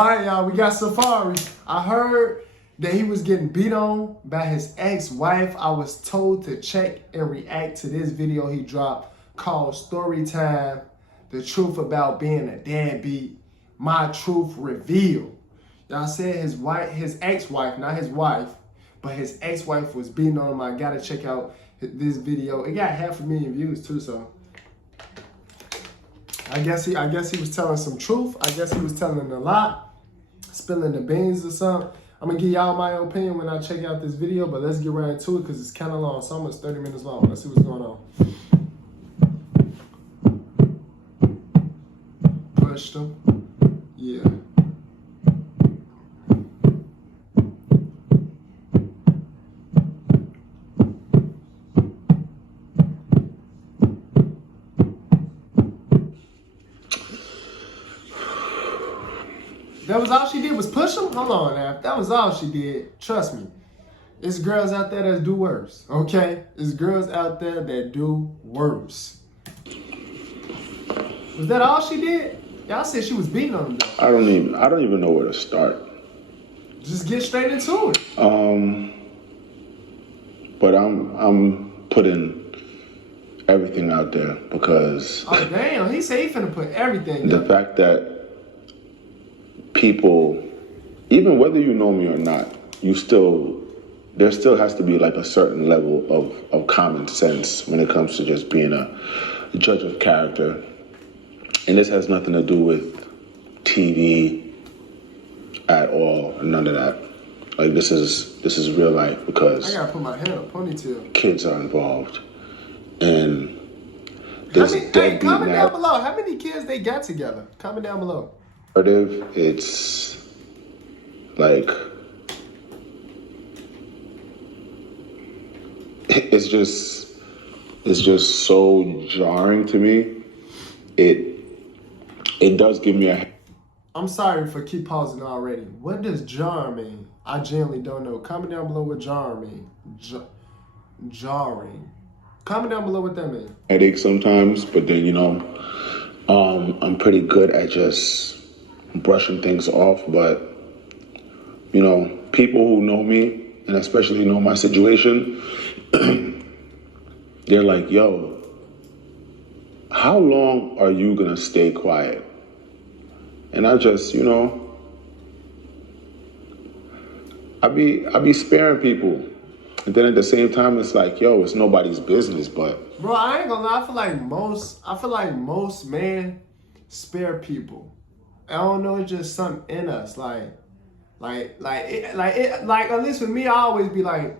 All right, y'all, we got Safaree. I heard that he was getting beat on by his ex-wife. I was told to check and react to this video he dropped called Story Time, the truth about being a deadbeat, my truth revealed. Y'all said his ex-wife, not his wife, but his ex-wife was beating on him. I gotta check out this video. It got 500,000 views too, so I guess he was telling some truth. I guess he was telling a lot, spilling the beans or something. I'm gonna give y'all my opinion when I check out this video, but let's get right into it because it's kind of long. It's almost 30 minutes long. Let's see what's going on. Pushed him. Yeah. That was all she did was push him? Hold on now. That was all she did. Trust me. There's girls out there that do worse. Okay? There's girls out there that do worse. Was that all she did? Y'all said she was beating on him though. I don't even know where to start. Just get straight into it. But I'm putting everything out there because oh damn, he said he finna put everything the fact that people, even whether you know me or not, there still has to be like a certain level of common sense when it comes to just being a judge of character. And this has nothing to do with TV at all, none of that. Like this is real life because I gotta put my hair in a ponytail. Kids are involved. And this comment down below. How many kids they got together? Comment down below. It's like it's just so jarring to me. It does give me a. I'm sorry for keep pausing already. What does jar mean? I genuinely don't know. Comment down below what jar mean. Jarring. Comment down below what that means. Headache sometimes, but then I'm pretty good at just brushing things off. But people who know me and especially know my situation, they're like, "Yo, how long are you gonna stay quiet?" And I just, I be sparing people. And then at the same time, it's like, yo, it's nobody's business, but. Bro, I ain't gonna lie. I feel like most men spare people. I don't know. It's just something in us. Like at least with me, I always be like,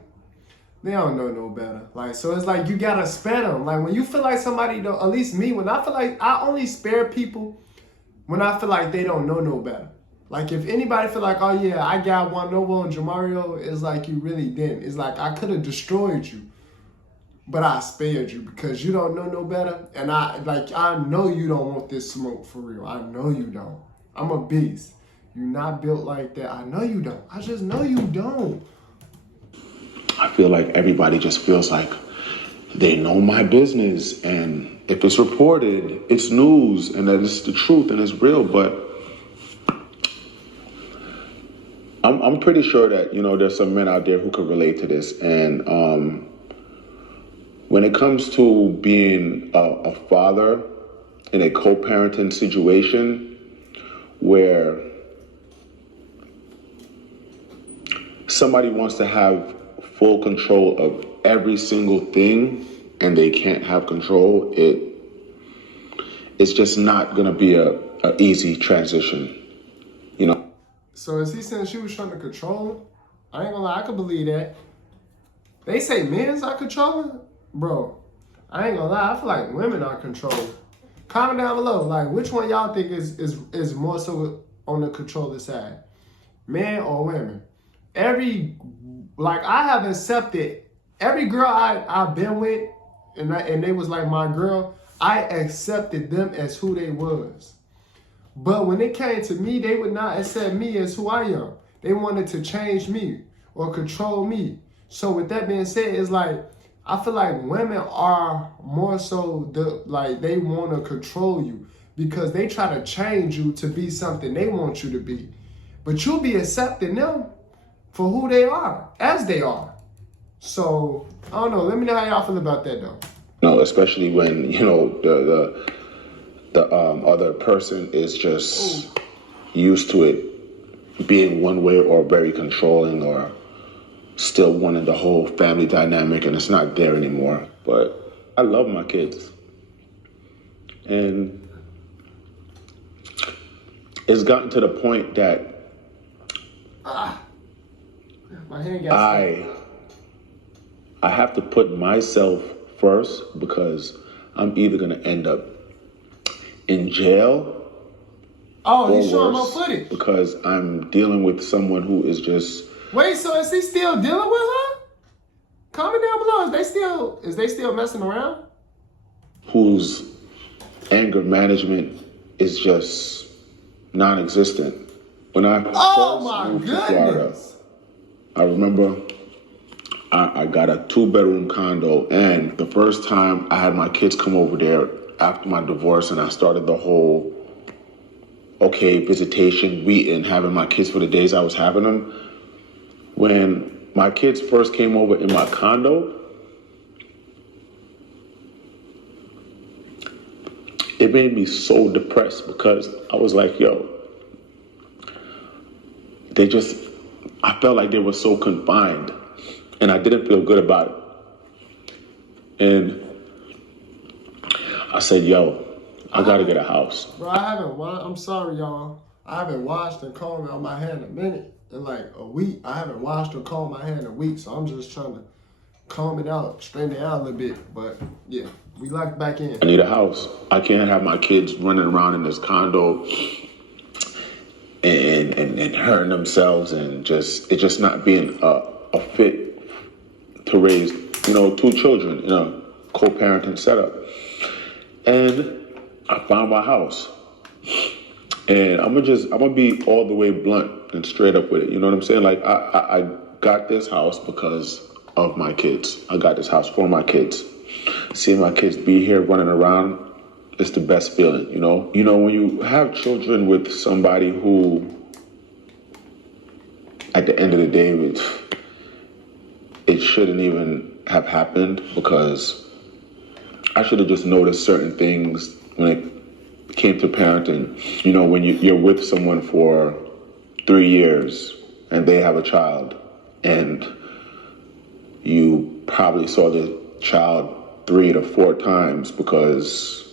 they don't know no better. Like, so it's like you gotta spare them. Like when you feel like somebody don't, at least me, when I feel like I only spare people when I feel like they don't know no better. Like if anybody feel like, oh yeah, I got one over on Jamario, it's like you really didn't. It's like I could have destroyed you, but I spared you because you don't know no better. And I know you don't want this smoke for real. I know you don't. I'm a beast. You're not built like that. I know you don't. I just know you don't. I feel like everybody just feels like they know my business, and if it's reported, it's news, and that it's the truth and it's real. But I'm pretty sure that there's some men out there who could relate to this. And when it comes to being a father in a co-parenting situation where somebody wants to have full control of every single thing and they can't have control, it's just not gonna be a easy transition, So is he saying she was trying to control him? I ain't gonna lie, I could believe that. They say men's are controlling? Bro, I ain't gonna lie, I feel like women are controlling. Comment down below, like which one y'all think is more so on the controller side? Men or women? I have accepted every girl I've been with and they was like my girl, I accepted them as who they was. But when it came to me, they would not accept me as who I am. They wanted to change me or control me. So with that being said, it's like, I feel like women are more so they want to control you because they try to change you to be something they want you to be. But you'll be accepting them for who they are, as they are. So, I don't know. Let me know how y'all feel about that, though. No, especially when, you know, the other person is just used to it being one way or very controlling or still wanting the whole family dynamic and it's not there anymore. But I love my kids. And it's gotten to the point that my hand got I have to put myself first because I'm either going to end up in jail. Oh, he's showing my footage. Because I'm dealing with someone who is just... Wait, so is he still dealing with her? Comment down below. Is they still messing around? Whose anger management is just non-existent. When I first moved to Florida, I remember I got a 2-bedroom condo, and the first time I had my kids come over there after my divorce, and I started the whole visitation, meeting, having my kids for the days I was having them. When my kids first came over in my condo, it made me so depressed because I was like, yo, I felt like they were so confined and I didn't feel good about it. And I said, yo, I gotta get a house. Bro, I'm sorry, y'all. I haven't washed and combed out my hair in a minute. In like a week. I haven't washed or combed my hair in a week, so I'm just trying to comb it out, straighten it out a little bit. But yeah, we locked back in. I need a house. I can't have my kids running around in this condo and hurting themselves and it just not being a fit to raise, 2 children in a co-parenting setup. And I found my house. And I'm gonna be all the way blunt and straight up with it. You know what I'm saying? Like I got this house because of my kids. I got this house for my kids. Seeing my kids be here running around, it's the best feeling, you know? You know, when you have children with somebody who, at the end of the day, it shouldn't even have happened because I should have just noticed certain things when it came to parenting. You know, when you're with someone for 3 years and they have a child and you probably saw the child 3 to 4 times because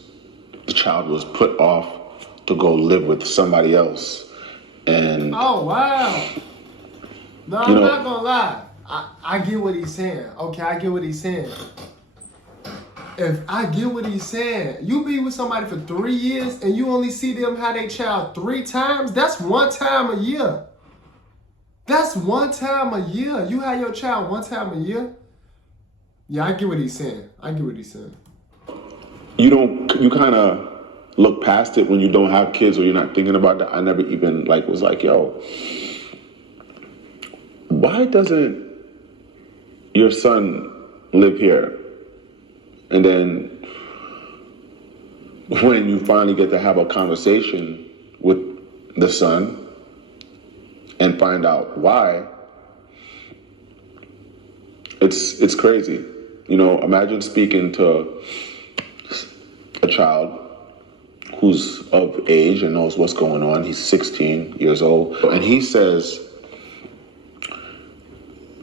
the child was put off to go live with somebody else. And oh, wow. No, I'm not gonna lie. I get what he's saying. Okay, I get what he's saying. If I get what he's saying, you be with somebody for 3 years and you only see them have their child 3 times, that's 1 time a year. That's 1 time a year. You have your child 1 time a year. Yeah, I get what he's saying. You kind of look past it when you don't have kids or you're not thinking about that. I never even was like, yo, why doesn't your son live here? And then when you finally get to have a conversation with the son and find out why, it's crazy. You know, imagine speaking to a child who's of age and knows what's going on. He's 16 years old. And he says,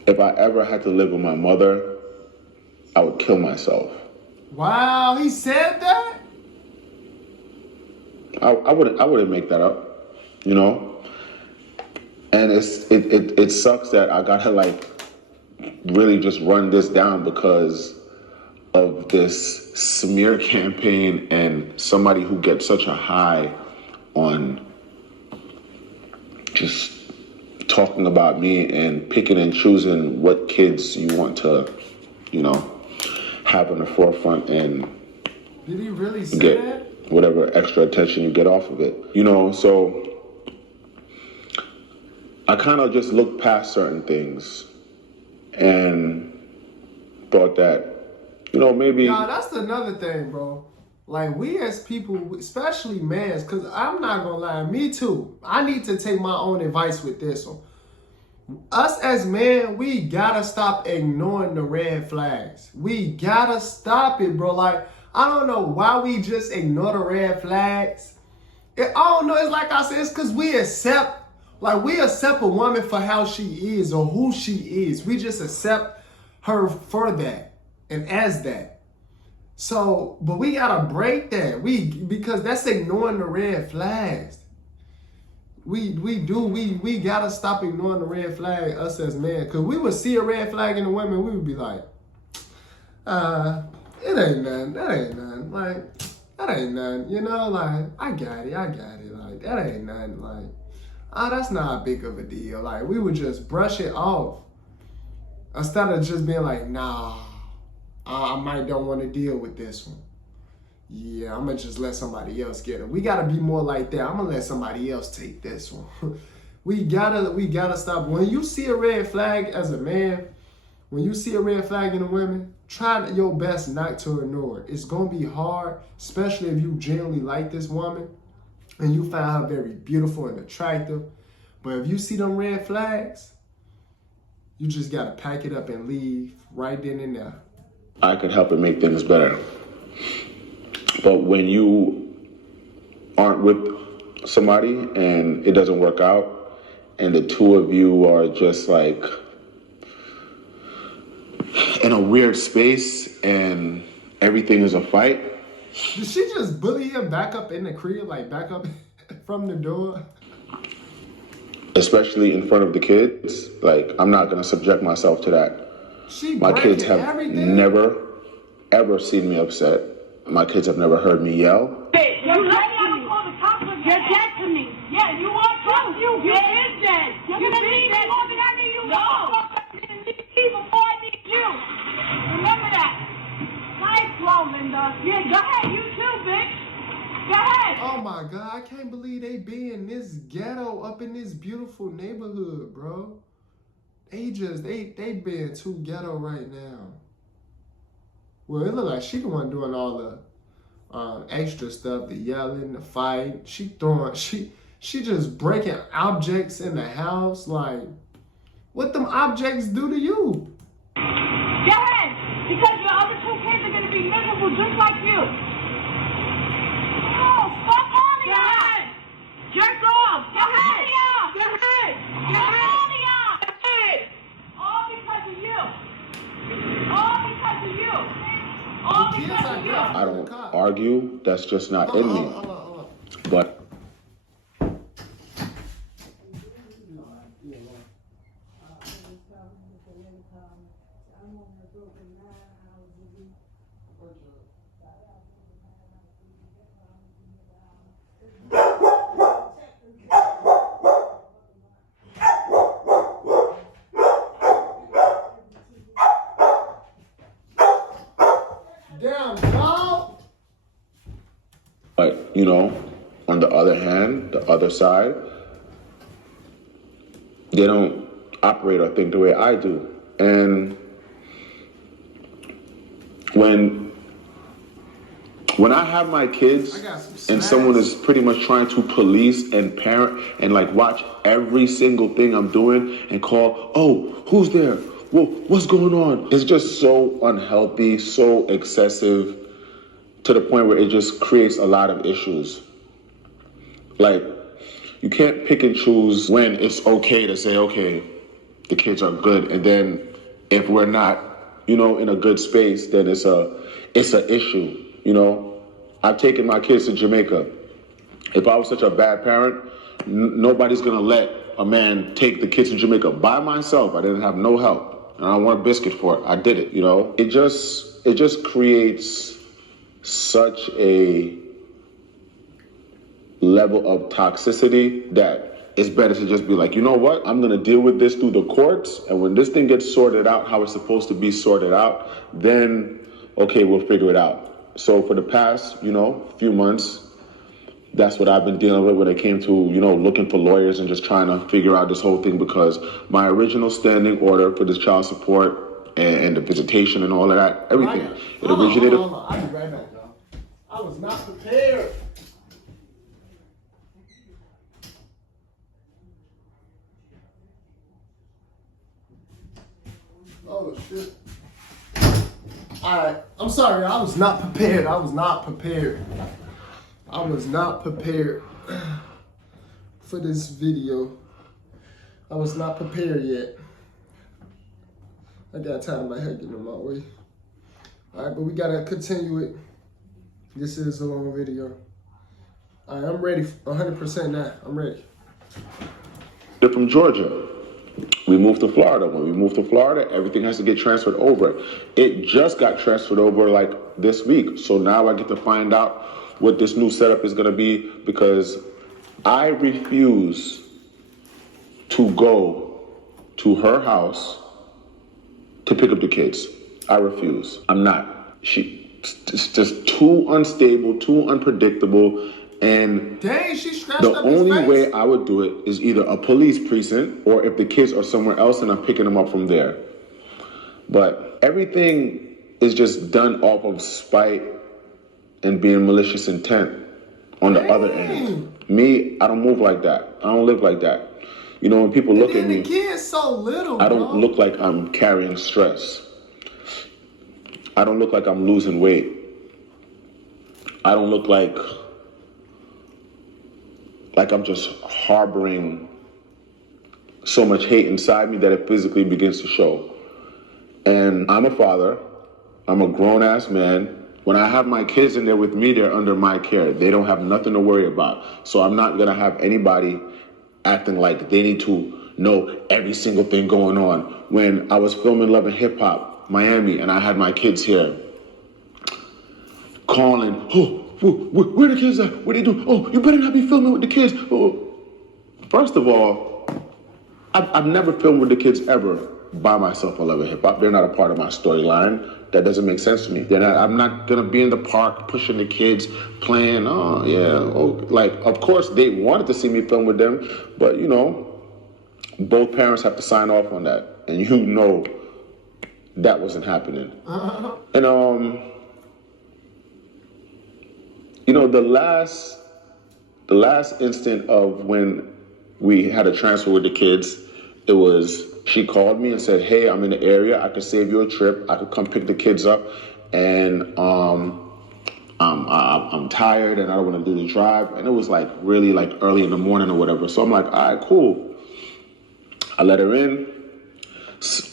if I ever had to live with my mother, I would kill myself. Wow, he said that? I wouldn't make that up, you know? And it sucks that I gotta really just run this down because of this smear campaign and somebody who gets such a high on just talking about me and picking and choosing what kids you want to, have in the forefront and did he really say get that? Whatever extra attention you get off of it. So I kind of just looked past certain things and thought that, maybe... Nah, that's another thing, bro. Like, we as people, especially mans, because I'm not going to lie, me too. I need to take my own advice with this one. Us as men, we got to stop ignoring the red flags. We got to stop it, bro. Like, I don't know why we just ignore the red flags. I don't know. It's like I said, it's because we accept a woman for how she is or who she is. We just accept her for that and as that. So, but we gotta break that. Because that's ignoring the red flags. We gotta stop ignoring the red flag, us as men. Cause we would see a red flag in a woman, we would be like, it ain't nothing. That ain't nothing. Like, that ain't nothing. You know, like, I got it. Like, that ain't nothing. Like, that's not big of a deal. Like, we would just brush it off. Instead of just being like, nah, I might don't want to deal with this one. Yeah, I'm going to just let somebody else get it. We got to be more like that. I'm going to let somebody else take this one. we gotta stop. When you see a red flag as a man, when you see a red flag in a woman, try your best not to ignore it. It's going to be hard, especially if you genuinely like this woman and you find her very beautiful and attractive. But if you see them red flags, you just got to pack it up and leave right then and there. I could help it make things better. But when you aren't with somebody and it doesn't work out and the two of you are just like in a weird space and everything is a fight. Did she just bully him back up in the crib, like back up from the door? Especially in front of the kids. Like, I'm not going to subject myself to that. My kids have never, ever seen me upset. My kids have never heard me yell. Hey, you're dead to me. Yeah, you are too. You is dead. You're going to leave that more than I need you. No. Before I need you. Remember that. Nice flow, Linda. Yeah, go ahead. You too, bitch. Go ahead. Oh my God, I can't believe they be in this ghetto up in this beautiful neighborhood, bro. They being too ghetto right now. Well, it look like she the one doing all the extra stuff, the yelling, the fight. She just breaking objects in the house. Like, what them objects do to you? Go ahead, because your other two kids are gonna be miserable just like you. Oh, fuck all of y'all! Jerk off! Go ahead! Go ahead! Go ahead! Go ahead! All because of you. All because of you. All because of you. I don't argue. That's just not in me. But you know, on the other hand, the other side, they don't operate or think the way I do. And when I have my kids and someone is pretty much trying to police and parent and like watch every single thing I'm doing and call, oh, who's there? Whoa, what's going on? It's just so unhealthy, so excessive, to the point where it just creates a lot of issues. Like, you can't pick and choose when it's okay to say, okay, the kids are good, and then if we're not, you know, in a good space, then it's a issue, you know? I've taken my kids to Jamaica. If I was such a bad parent, nobody's gonna let a man take the kids to Jamaica by myself. I didn't have no help, and I want a biscuit for it. I did it, you know? It just creates such a level of toxicity that it's better to just be like, you know what? I'm going to deal with this through the courts. And when this thing gets sorted out, how it's supposed to be sorted out, then, okay, we'll figure it out. So for the past, you know, few months, that's what I've been dealing with when it came to, you know, looking for lawyers and just trying to figure out this whole thing, because my original standing order for this child support and the visitation and all of that, everything, it originated. I'll be right back, y'all. was not prepared. Oh shit. Alright, I'm sorry, I was not prepared. I was not prepared for this video. I was not prepared yet. I got tired of my head getting in my way. Alright, but we gotta continue it. This is a long video. Alright, I'm ready 100% now. I'm ready. They're from Georgia. We moved to Florida. When we moved to Florida, everything has to get transferred over. It just got transferred over like this week. So now I get to find out what this new setup is going to be, because I refuse to go to her house to pick up the kids. I refuse. I'm not. It's just too unstable, too unpredictable. And dang, she scratched the up his only face. way I would do it is either a police precinct, or if the kids are somewhere else and I'm picking them up from there. But everything is just done off of spite and being malicious intent on the other end. Me, I don't move like that. I don't live like that. You know, when people look at me, the kid's so little, I don't look like I'm carrying stress. I don't look like I'm losing weight. I don't look like I'm just harboring so much hate inside me that it physically begins to show. And I'm a father. I'm a grown-ass man. When I have my kids in there with me, they're under my care. They don't have nothing to worry about. So I'm not going to have anybody acting like they need to know every single thing going on. When I was filming Love and Hip Hop, Miami, and I had my kids here, calling, oh, where the kids at? What they do? Oh, you better not be filming with the kids. Oh. First of all, I've never filmed with the kids ever by myself on Love and Hip Hop. They're not a part of my storyline. That doesn't make sense to me. I'm not gonna be in the park pushing the kids, playing. Oh yeah, like of course they wanted to see me film with them, but you know, both parents have to sign off on that, and you know that wasn't happening. And you know, the last instant of when we had a transfer with the kids, it was, she called me and said, hey, I'm in the area. I could save you a trip. I could come pick the kids up. And I'm tired and I don't want to do the drive. And it was like really like early in the morning or whatever. So I'm like, all right, cool. I let her in,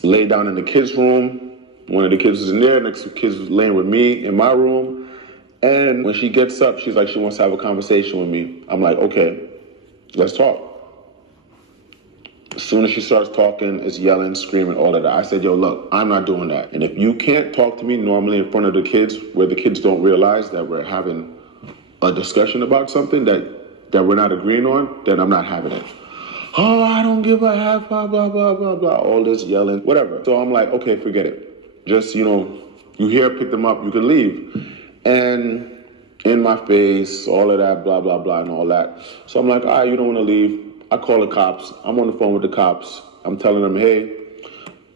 lay down in the kids' room. One of the kids was in there. Next kids was laying with me in my room. And when she gets up, she's like, she wants to have a conversation with me. I'm like, okay, let's talk. As soon as she starts talking, it's yelling, screaming, all of that. I said, yo, look, I'm not doing that. And if you can't talk to me normally in front of the kids, where the kids don't realize that we're having a discussion about something that we're not agreeing on, then I'm not having it. Oh, I don't give a half, blah, blah, blah, blah, blah, all this yelling, whatever. So I'm like, okay, forget it. Just, you know, you here, pick them up, you can leave. And in my face, all of that, blah, blah, blah, and all that. So I'm like, all right, you don't want to leave. I call the cops. I'm on the phone with the cops. I'm telling them, hey,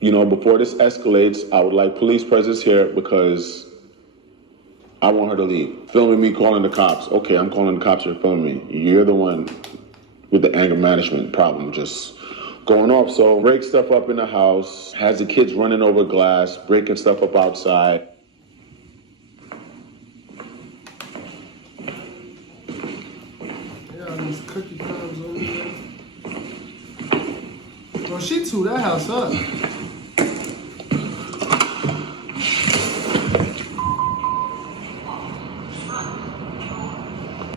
you know, before this escalates, I would like police presence here because I want her to leave. Filming me calling the cops. Okay, I'm calling the cops. You're filming me. You're the one with the anger management problem just going off. So break stuff up in the house, has the kids running over glass, breaking stuff up outside. These cookie crumbs over there. Well, she tore that house up.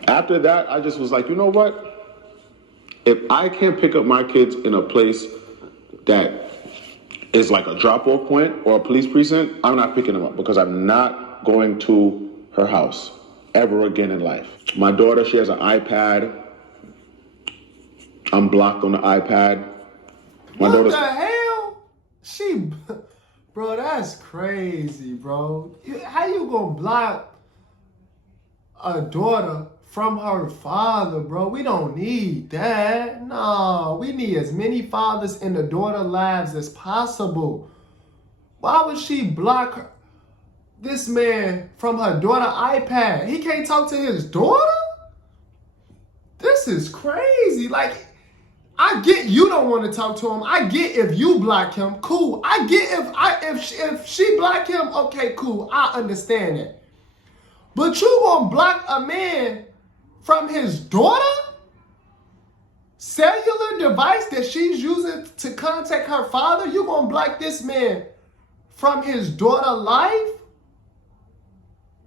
After that, I just was like, you know what? If I can't pick up my kids in a place that is like a drop-off point or a police precinct, I'm not picking them up because I'm not going to her house ever again in life. My daughter, she has an iPad. I'm blocked on the iPad. What the hell? Bro, that's crazy, bro. How you gonna block a daughter from her father, bro? We don't need that. No, we need as many fathers in the daughter lives as possible. Why would she block her? this man from her daughter iPad. He can't talk to his daughter? This is crazy. Like, I get you don't want to talk to him. I get if you block him, cool. I get if she block him, okay, cool. I understand it. But you gonna block a man from his daughter? Cellular device that she's using to contact her father? You gonna block this man from his daughter life?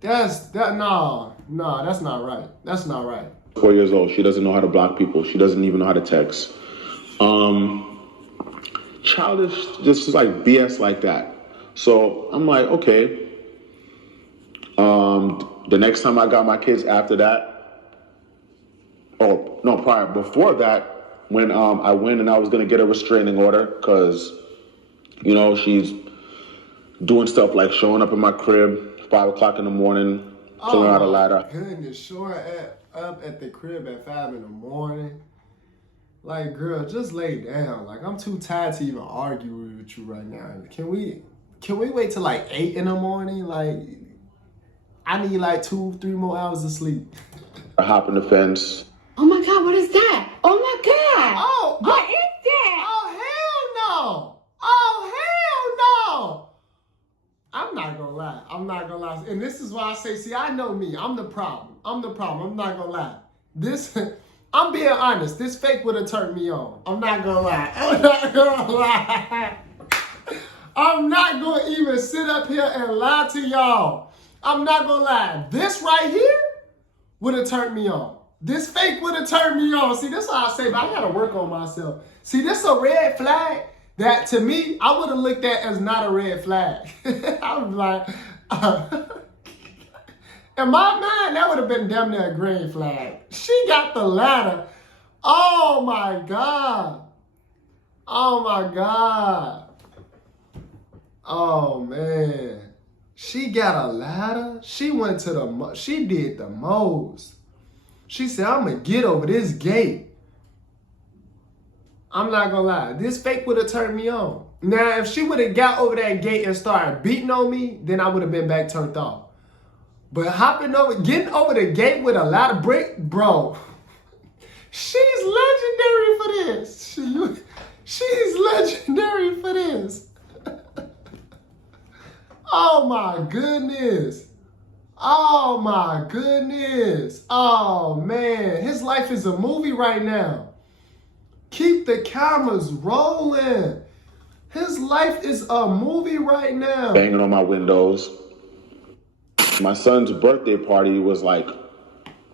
That's not right. That's not right. 4 years old. She doesn't know how to block people. She doesn't even know how to text. Childish, just like BS like that. So I'm like, okay. The next time I got my kids after that, before that, when I went and I was gonna get a restraining order because, you know, she's doing stuff like showing up in my crib 5 o'clock in the morning, pulling out a ladder. Goodness, showing up at the crib at 5 in the morning. Like, girl, just lay down. Like, I'm too tired to even argue with you right now. Can we wait till like 8 in the morning? Like, I need like 2-3 more hours of sleep. I hop in the fence. Oh my God, what is that? Oh my God. What is that? Oh, hell no. I'm not gonna lie. And this is why I say, see, I know me. I'm the problem. I'm not gonna lie. I'm being honest. This fake would have turned me on. I'm not gonna lie. I'm not gonna even sit up here and lie to y'all. I'm not gonna lie. This right here would have turned me on. This fake would have turned me on. See, this is why I say, but I gotta work on myself. See, this is a red flag that to me, I would have looked at as not a red flag. I was like, in my mind, that would have been damn near a green flag. She got the ladder. Oh my God. Oh man. She got a ladder. She went to she did the most. She said, I'm gonna get over this gate. I'm not gonna lie. This fake would have turned me on. Now, if she would have got over that gate and started beating on me, then I would have been back turned off. But getting over the gate with a lot of brick, bro, she's legendary for this. She's legendary for this. Oh my goodness. Oh man, his life is a movie right now. Keep the cameras rolling. His life is a movie right now. Banging on my windows. My son's birthday party was like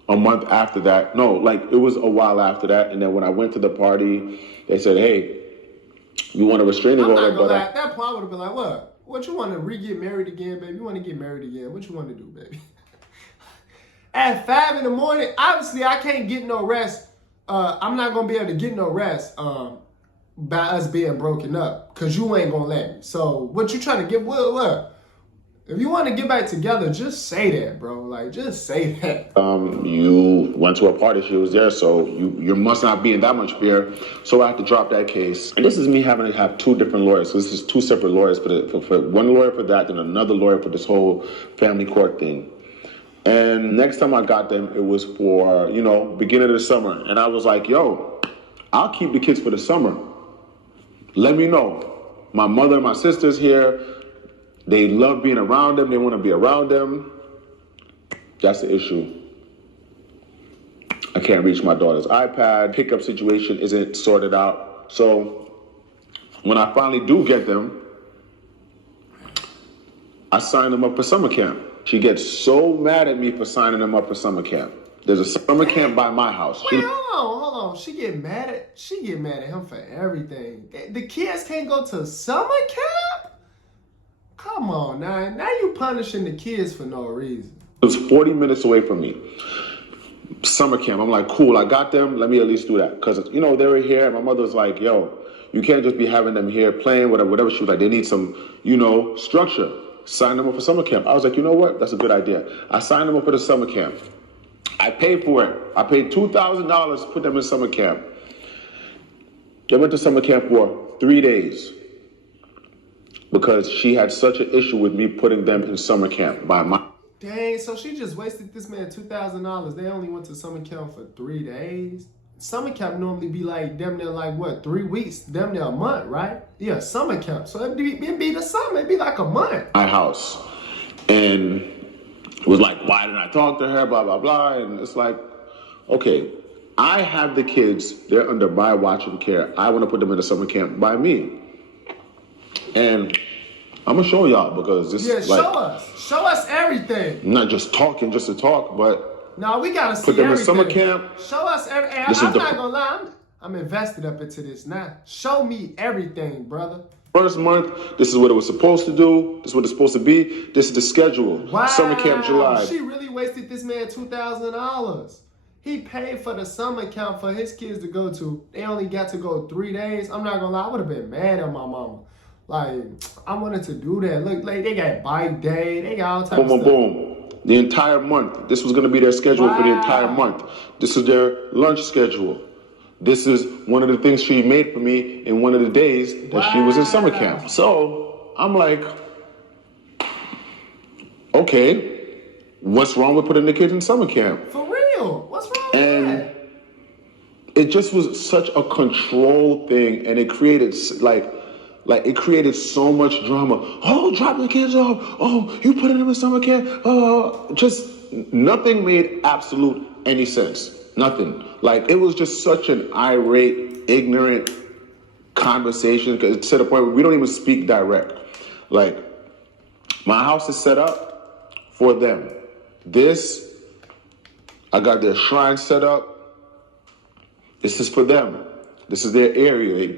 a month after that. No, like it was a while after that. And then when I went to the party, they said, hey, you want a restraining order? I'm not gonna lie. At that point, I would have been like, what? What you want to re-get married again, baby? You want to get married again? What you want to do, baby? At 5 in the morning, obviously I can't get no rest. I'm not going to be able to get no rest by us being broken up because you ain't going to let me. So what you trying to get? What? If you want to get back together, just say that, bro. Like, just say that. You went to a party. She was there, so you must not be in that much fear. So I have to drop that case. And this is me having to have 2 different lawyers. So this is 2 separate lawyers for one lawyer for that, and another lawyer for this whole family court thing. And next time I got them, it was for, beginning of the summer. And I was like, yo, I'll keep the kids for the summer. Let me know. My mother and my sister's here. They love being around them. They want to be around them. That's the issue. I can't reach my daughter's iPad. Pickup situation isn't sorted out. So when I finally do get them, I sign them up for summer camp. She gets so mad at me for signing them up for summer camp. There's a summer camp by my house. Wait, hold on. She get mad at him for everything. The kids can't go to summer camp? Come on, now you punishing the kids for no reason. It was 40 minutes away from me. Summer camp. I'm like, cool, I got them. Let me at least do that. Because, they were here. And my mother was like, yo, you can't just be having them here playing, whatever. She was like, they need some, structure. Sign them up for summer camp. I was like, you know what? That's a good idea. I signed them up for the summer camp. I paid for it. I paid $2,000 to put them in summer camp. They went to summer camp for 3 days. because she had such an issue with me putting them in summer camp by my. Dang, so she just wasted this man $2,000. They only went to summer camp for 3 days. Summer camp normally be like damn near like what, 3 weeks, damn near a month, right? Yeah, summer camp. So it'd be the summer. It'd be like a month. My house, and it was like, why didn't I talk to her? Blah blah blah. And it's like, okay, I have the kids. They're under my watch and care. I want to put them in a summer camp by me, and I'm gonna show y'all because this is like, show us everything. I'm not just talking just to talk, but no, we gotta see put them everything. in summer camp. Show us everything. I'm not gonna lie, I'm invested up into this now. Show me everything, brother. First month, this is what it was supposed to do. This is what it's supposed to be. This is the schedule. Wow. Summer camp July. She really wasted this man $2,000. He paid for the summer camp for his kids to go to. They only got to go 3 days. I'm not gonna lie, I would have been mad at my mama. Like, I wanted to do that. Look, like they got bike day, they got all types of stuff. Boom. The entire month. This was gonna be their schedule for the entire month. This is their lunch schedule. This is one of the things she made for me in one of the days that she was in summer camp. So I'm like, okay, what's wrong with putting the kids in summer camp? For real, what's wrong with that? It just was such a control thing, and it created like it created so much drama. Oh, drop the kids off. Oh, you putting them in summer camp. Just nothing made absolute any sense. Nothing. Like, it was just such an irate, ignorant conversation, because it's to the point where we don't even speak direct. Like, my house is set up for them. I got their shrine set up. This is for them. This is their area.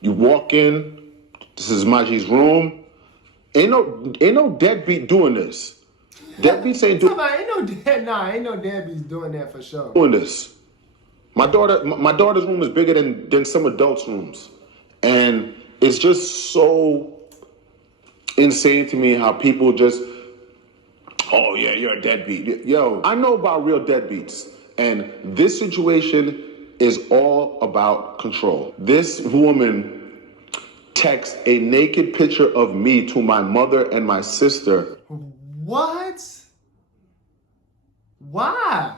You walk in. This is Maji's room. Ain't no deadbeat doing this. Deadbeats ain't doing. Ain't no deadbeats doing that for sure. Doing this. My daughter's room is bigger than some adults' rooms, and it's just so insane to me how people just, oh yeah, you're a deadbeat. Yo, I know about real deadbeats, and this situation is all about control. This woman texts a naked picture of me to my mother and my sister. What? Why?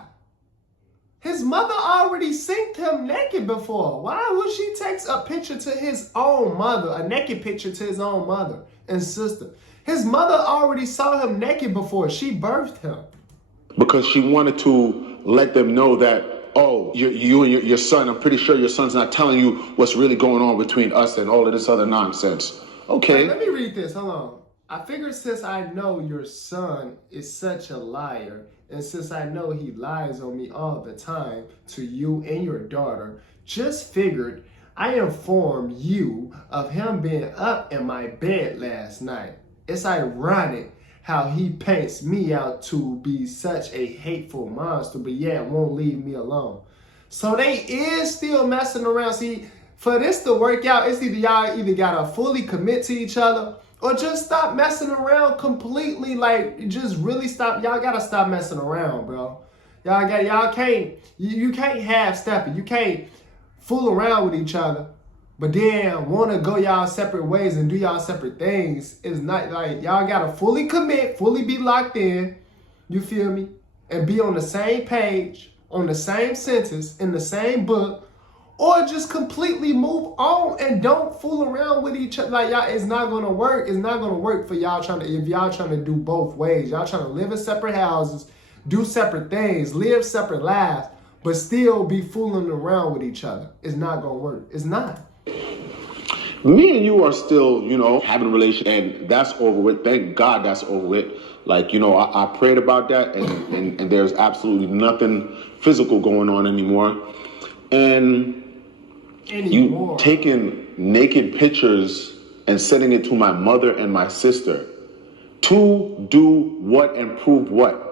His mother already synced him naked before. Why would she text a picture to his own mother, a naked picture to his own mother and sister? His mother already saw him naked before. She birthed him. Because she wanted to let them know that, oh, you and your son, I'm pretty sure your son's not telling you what's really going on between us and all of this other nonsense. Okay. Hey, let me read this. Hold on. I figured since I know your son is such a liar, and since I know he lies on me all the time to you and your daughter, just figured I informed you of him being up in my bed last night. It's ironic how he paints me out to be such a hateful monster, but yeah, won't leave me alone. So they is still messing around. See, for this to work out, it's y'all either gotta fully commit to each other or just stop messing around completely. Like, just really stop. Y'all gotta stop messing around, bro. You can't half-step it. You can't fool around with each other, but then want to go y'all separate ways and do y'all separate things. It's not like y'all gotta fully commit, fully be locked in. You feel me? And be on the same page, on the same sentence, in the same book. Or just completely move on and don't fool around with each other. Like, y'all, it's not gonna work. It's not gonna work for y'all if y'all trying to do both ways. Y'all trying to live in separate houses, do separate things, live separate lives, but still be fooling around with each other. It's not gonna work. It's not. Me and you are still, having a relationship, and that's over with. Thank God that's over with. Like, I prayed about that, and there's absolutely nothing physical going on anymore. And you taking naked pictures and sending it to my mother and my sister to do what and prove what?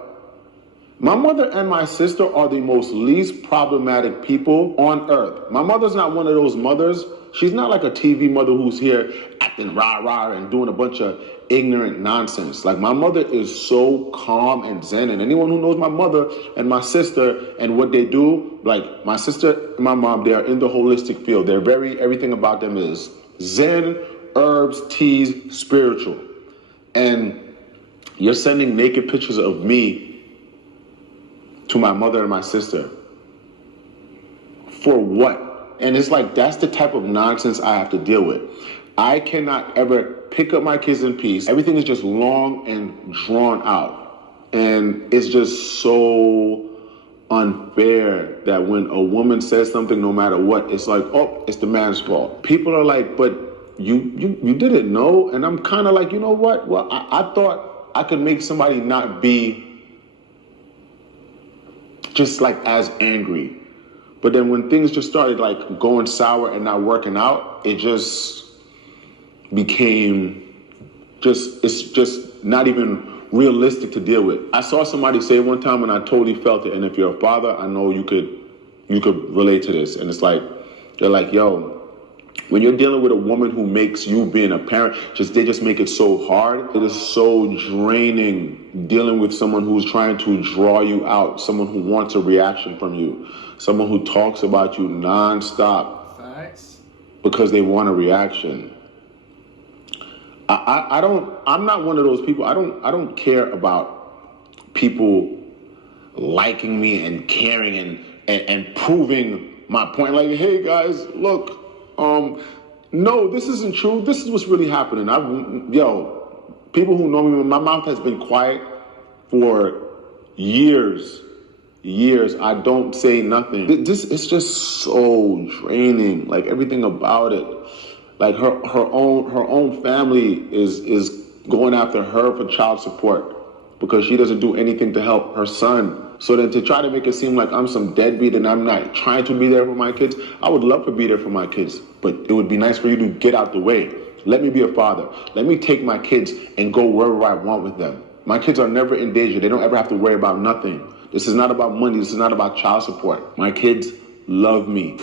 My mother and my sister are the most least problematic people on earth. My mother's not one of those mothers. She's not like a TV mother who's here acting rah-rah and doing a bunch of ignorant nonsense. Like, my mother is so calm and zen. And anyone who knows my mother and my sister and what they do, like my sister and my mom, they are in the holistic field. Everything about them is zen, herbs, teas, spiritual. And you're sending naked pictures of me to my mother and my sister. For what? And it's like, that's the type of nonsense I have to deal with. I cannot ever pick up my kids in peace. Everything is just long and drawn out. And it's just so unfair that when a woman says something, no matter what, it's like, oh, it's the man's fault. People are like, but you didn't know. And I'm kind of like, you know what? Well, I thought I could make somebody not be just like as angry. But then when things just started like going sour and not working out, it just became it's just not even realistic to deal with. I saw somebody say one time and I totally felt it. And if you're a father, I know you could relate to this. And it's like, they're like, yo, when you're dealing with a woman who makes you being a parent, they just make it so hard. It is so draining dealing with someone who's trying to draw you out, someone who wants a reaction from you, someone who talks about you nonstop. Facts. Because they want a reaction. I'm not one of those people. I don't care about people liking me and caring and proving my point. Like, hey guys, look, no, this isn't true. This is what's really happening. People who know me, my mouth has been quiet for years. I don't say nothing. It's just so draining. Like everything about it. Like her own family is going after her for child support because she doesn't do anything to help her son. So then to try to make it seem like I'm some deadbeat and I'm not trying to be there for my kids, I would love to be there for my kids, but it would be nice for you to get out the way. Let me be a father. Let me take my kids and go wherever I want with them. My kids are never in danger. They don't ever have to worry about nothing. This is not about money. This is not about child support. My kids love me.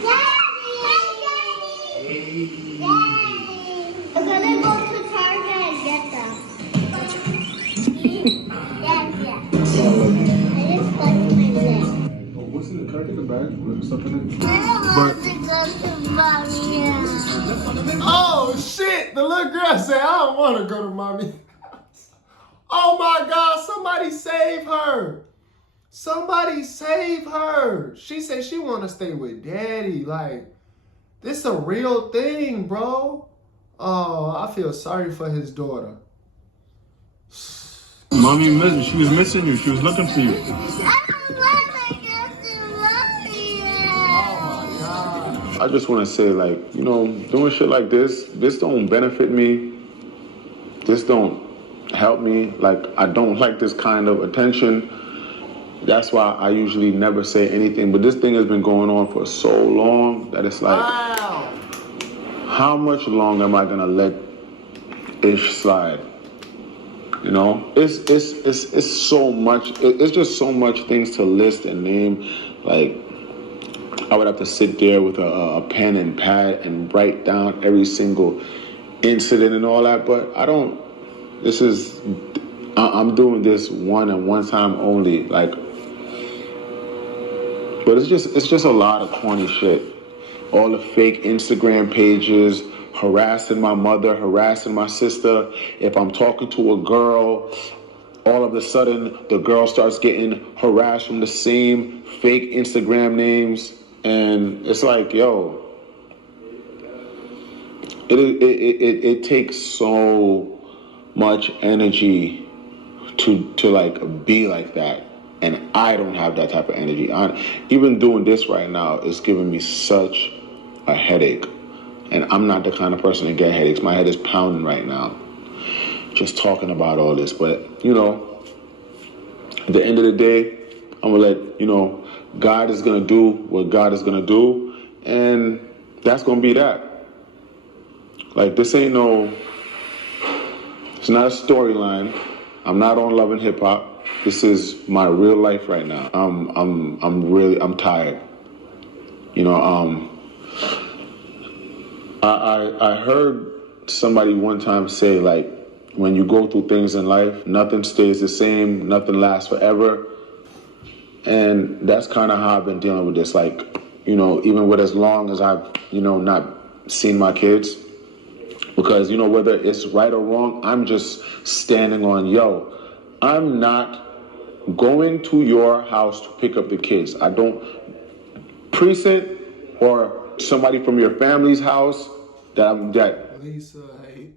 I'm gonna go to Target and get them. Yeah. I just cut my leg. Oh, what's in the car? Take a bag with stuff in it. I want to go to mommy. Oh shit! The little girl said, I don't want to go to mommy. Oh my God, somebody save her. Somebody save her. She said she want to stay with daddy. Like, this a real thing, bro. Oh, I feel sorry for his daughter. Mommy, she was missing you. She was looking for you. I just want to say, like, doing shit like this don't benefit me. This don't help me. Like, I don't like this kind of attention. That's why I usually never say anything. But this thing has been going on for so long that it's like, Wow. How much longer am I gonna let Ish slide? It's so much. It's just so much things to list and name. Like, I would have to sit there with a pen and pad and write down every single incident and all that. But I don't. I'm doing this one time only. Like, but it's just a lot of corny shit. All the fake Instagram pages, harassing my mother, harassing my sister. If I'm talking to a girl, all of a sudden the girl starts getting harassed from the same fake Instagram names. And it's like, yo, it takes so much energy to like be like that. And I don't have that type of energy. Even doing this right now is giving me such a headache. And I'm not the kind of person to get headaches. My head is pounding right now just talking about all this. But, at the end of the day, I'm going to let, God is going to do what God is going to do. And that's going to be that. Like, this ain't it's not a storyline. I'm not on Love and Hip Hop. This is my real life right now. I'm tired. I heard somebody one time say, like, when you go through things in life, nothing stays the same, nothing lasts forever. And that's kind of how I've been dealing with this. Like, even with as long as I've, not seen my kids, Because, you know, whether it's right or wrong, I'm just standing on, yo, I'm not going to your house to pick up the kids. I don't precinct or somebody from your family's house that Lisa, hey,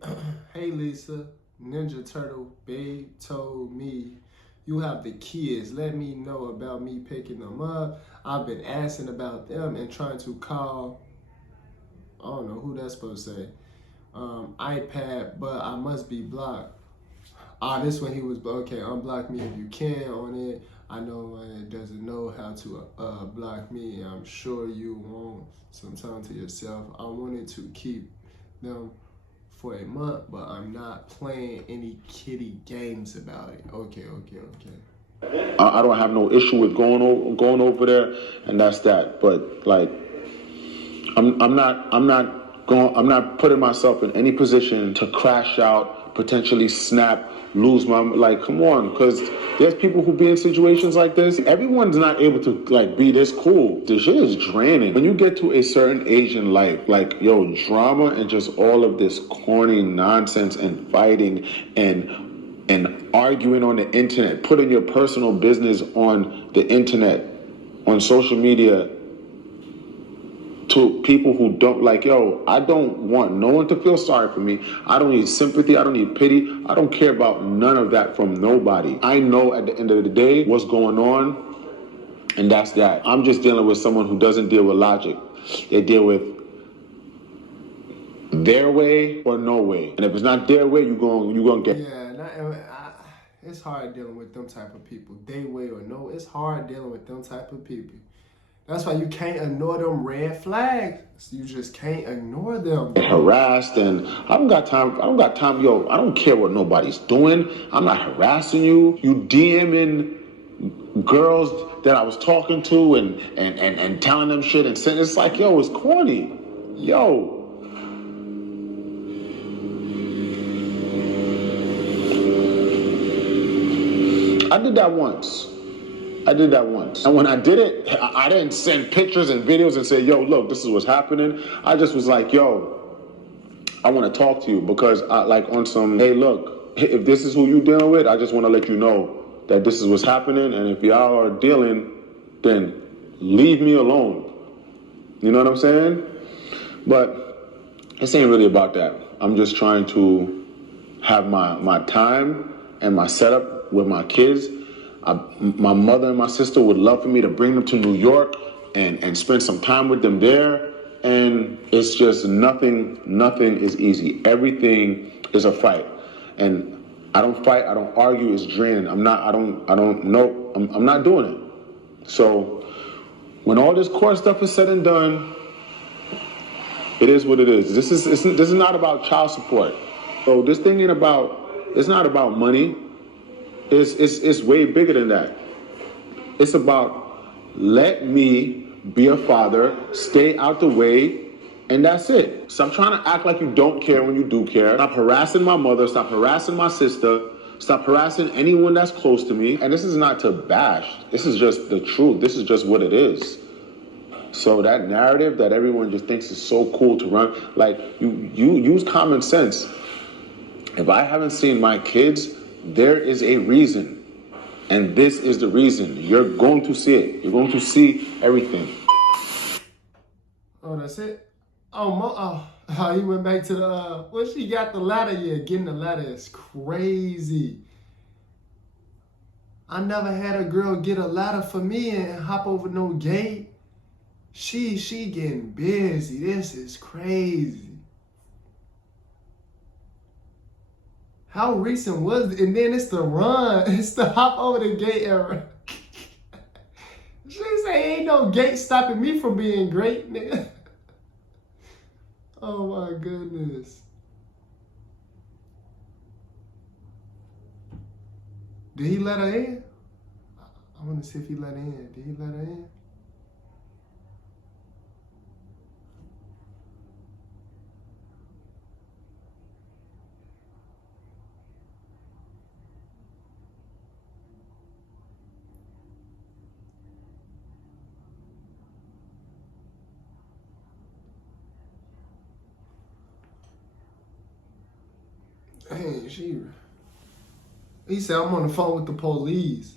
hey Lisa, Ninja Turtle babe told me you have the kids. Let me know about me picking them up. I've been asking about them and trying to call, I don't know who that's supposed to say, iPad, but I must be blocked. This one he was, okay, unblock me if you can on it. I know it doesn't know how to block me. I'm sure you want some time to yourself. I wanted to keep them for a month, but I'm not playing any kiddie games about it. Okay. I don't have no issue with going over there, and that's that. But like, I'm not putting myself in any position to crash out, potentially snap, lose my, like, come on, because there's people who be in situations like this. Everyone's not able to like be this cool. This shit is draining. When you get to a certain age in life, like, yo, drama and just all of this corny nonsense and fighting and arguing on the internet, putting your personal business on the internet, on social media, to people who don't, like, yo, I don't want no one to feel sorry for me. I don't need sympathy. I don't need pity. I don't care about none of that from nobody. I know at the end of the day what's going on, and that's that. I'm just dealing with someone who doesn't deal with logic. They deal with their way or no way. And if it's not their way, you're gonna get. Yeah, it's hard dealing with them type of people. They way or no, it's hard dealing with them type of people. That's why you can't ignore them red flags. You just can't ignore them. Harassed, and I don't got time, yo, I don't care what nobody's doing. I'm not harassing you. You DMing girls that I was talking to and telling them shit and saying, it's like, yo, it's corny. Yo. I did that once. And when I did it, I didn't send pictures and videos and say, yo, look, this is what's happening. I just was like, yo, I want to talk to you because I like on some, hey, look, if this is who you dealing with, I just want to let you know that this is what's happening. And if y'all are dealing, then leave me alone. You know what I'm saying? But this ain't really about that. I'm just trying to have my time and my setup with my kids. My mother and my sister would love for me to bring them to New York and spend some time with them there. And it's just nothing is easy. Everything is a fight. And I don't fight, I don't argue, it's draining. I'm not doing it. So when all this core stuff is said and done, it is what it is. This is not about child support. So this thing it's not about money. It's way bigger than that. It's about let me be a father, stay out the way, and that's it. Stop trying to act like you don't care when you do care. Stop harassing my mother, stop harassing my sister, stop harassing anyone that's close to me. And this is not to bash. This is just the truth. This is just what it is. So that narrative that everyone just thinks is so cool to run, like you use common sense. If I haven't seen my kids, there is a reason. And this is the reason. You're going to see it. You're going to see everything. Oh, that's it? He went back to the, well, she got the ladder. Yeah, getting the ladder is crazy. I never had a girl get a ladder for me and hop over no gate. She getting busy. This is crazy. How recent was it? And then it's the run. It's the hop over the gate era. She say ain't no gate stopping me from being great, nigga. Oh my goodness. Did he let her in? I want to see if he let her in. Did he let her in? Hey, he said, I'm on the phone with the police.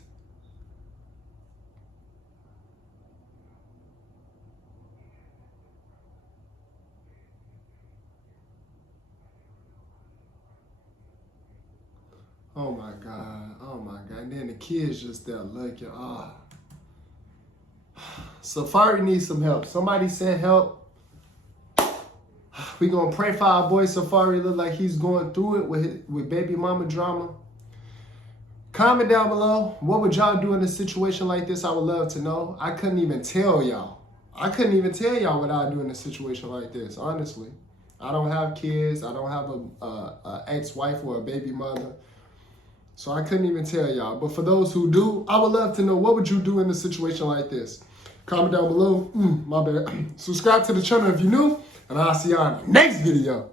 Oh my God. Oh my God. And then the kids just there looking. Safaree needs some help. Somebody send help. We gonna pray for our boy Safaree. Look like he's going through it with baby mama drama. Comment down below. What would y'all do in a situation like this? I would love to know. I couldn't even tell y'all. I couldn't even tell y'all what I'd do in a situation like this, honestly. I don't have kids. I don't have a ex-wife or a baby mother. So I couldn't even tell y'all. But for those who do, I would love to know, what would you do in a situation like this? Comment down below. My bad. Subscribe to the channel if you're new. And I'll see y'all in the next video.